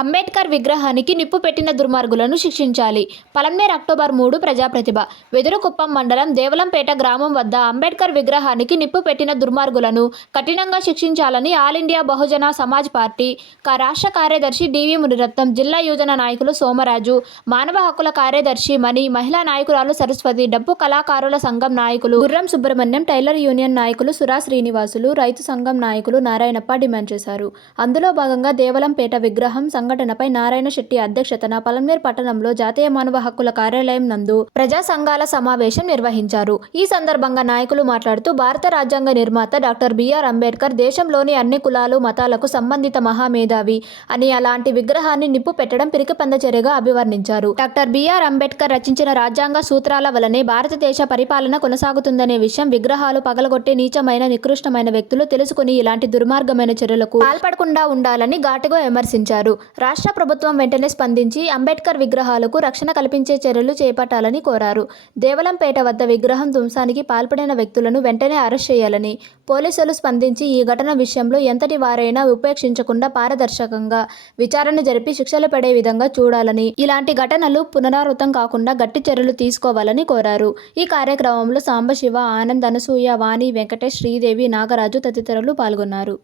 అంబేద్కర్ విగ్రహానికి నిప్పు పెట్టిన దుర్మార్గులను శిక్షించాలి. పలమనేర్ అక్టోబర్ మూడు ప్రజాప్రతిభ. వెదురుకుప్పం మండలం దేవలంపేట గ్రామం వద్ద అంబేద్కర్ విగ్రహానికి నిప్పు పెట్టిన దుర్మార్గులను కఠినంగా శిక్షించాలని All India Bahujan Samaj Party రాష్ట్ర కార్యదర్శి డివి మునిరత్నం జిల్లా యువజన నాయకులు సోమరాజు మానవ హక్కుల కార్యదర్శి మణి మహిళా నాయకురాలు సరస్వతి డప్పు కళాకారుల సంఘం నాయకులు గుర్రం సుబ్రహ్మణ్యం టైలర్ యూనియన్ నాయకులు సురా శ్రీనివాసులు రైతు సంఘం నాయకులు నారాయణప్ప డిమాండ్ చేశారు. అందులో భాగంగా దేవలంపేట విగ్రహం సంఘటనపై నారాయణ శెట్టి అధ్యక్షతన పలమనేర్ పట్టణంలో జాతీయ మానవ హక్కుల కార్యాలయం నందు ప్రజా సంఘాల సమావేశం నిర్వహించారు. ఈ సందర్భంగా నాయకులు మాట్లాడుతూ భారత రాజ్యాంగ నిర్మాత డాక్టర్ బిఆర్ అంబేద్కర్ దేశంలోని అన్ని కులాలు మతాలకు సంబంధిత మహామేధావి అని అలాంటి విగ్రహాన్ని నిప్పు పెట్టడం పిరికిపంద చర్యగా అభివర్ణించారు. డాక్టర్ బిఆర్ అంబేద్కర్ రచించిన రాజ్యాంగ సూత్రాల వలనే భారతదేశ పరిపాలన కొనసాగుతుందనే విషయం విగ్రహాలు పగలగొట్టే నీచమైన నికృష్టమైన వ్యక్తులు తెలుసుకుని ఇలాంటి దుర్మార్గమైన చర్యలకు పాల్పడకుండా ఉండాలని ఘాటుగా విమర్శించారు. రాష్ట్ర ప్రభుత్వం వెంటనే స్పందించి అంబేద్కర్ విగ్రహాలకు రక్షణ కల్పించే చర్యలు చేపట్టాలని కోరారు. దేవలంపేట వద్ద విగ్రహం ధ్వంసానికి పాల్పడిన వ్యక్తులను వెంటనే అరెస్ట్ చేయాలని పోలీసులు స్పందించి ఈ ఘటన విషయంలో ఎంతటి వారైనా ఉపేక్షించకుండా పారదర్శకంగా విచారణ జరిపి శిక్షలు పడే విధంగా చూడాలని ఇలాంటి ఘటనలు పునరావృతం కాకుండా గట్టి చర్యలు తీసుకోవాలని కోరారు. ఈ కార్యక్రమంలో సాంబశివ ఆనంద్ అనసూయ వాణి వెంకటేష్ శ్రీదేవి నాగరాజు తదితరులు పాల్గొన్నారు.